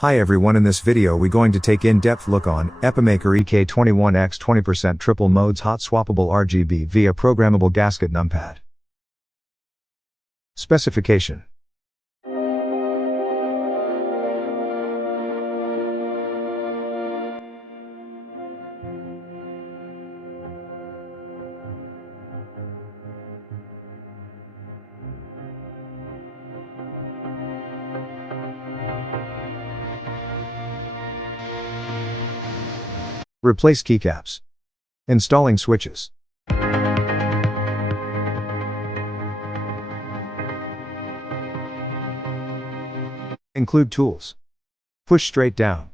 Hi everyone, in this video we going to take in-depth look on EPOMAKER EK21-X 20% triple modes hot swappable RGB via programmable gasket Numpad. Specification. Replace keycaps. Installing switches. Include tools. Push straight down.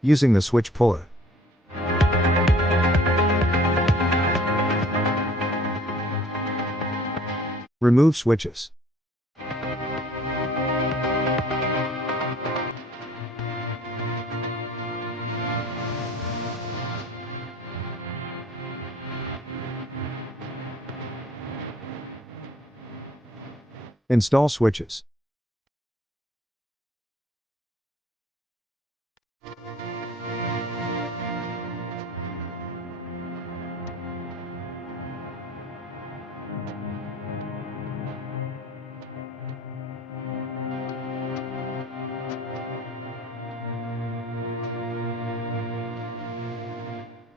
Using the switch puller. Remove switches. Install switches.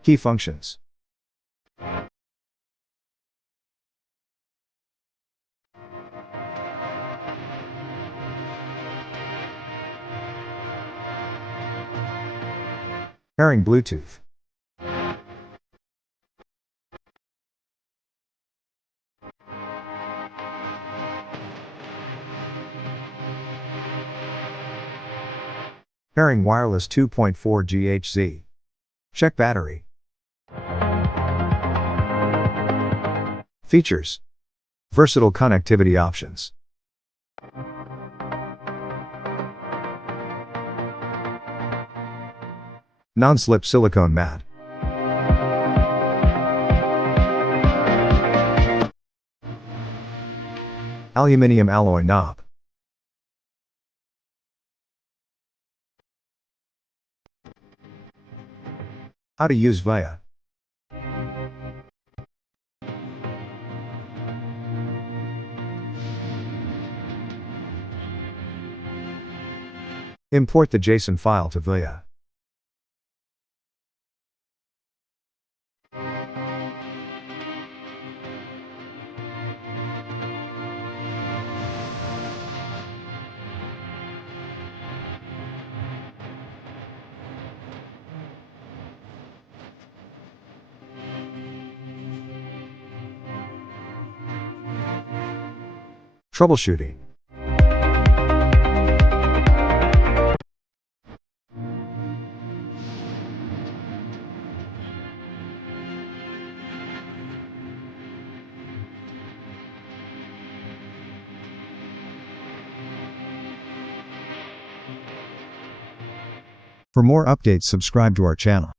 Key functions. Pairing Bluetooth. Pairing wireless 2.4 GHz. Check battery. Features. Versatile connectivity options. Non-slip silicone mat. Aluminium alloy knob. How to use via. Import the JSON file to VIA. Troubleshooting. For more updates, subscribe to our channel.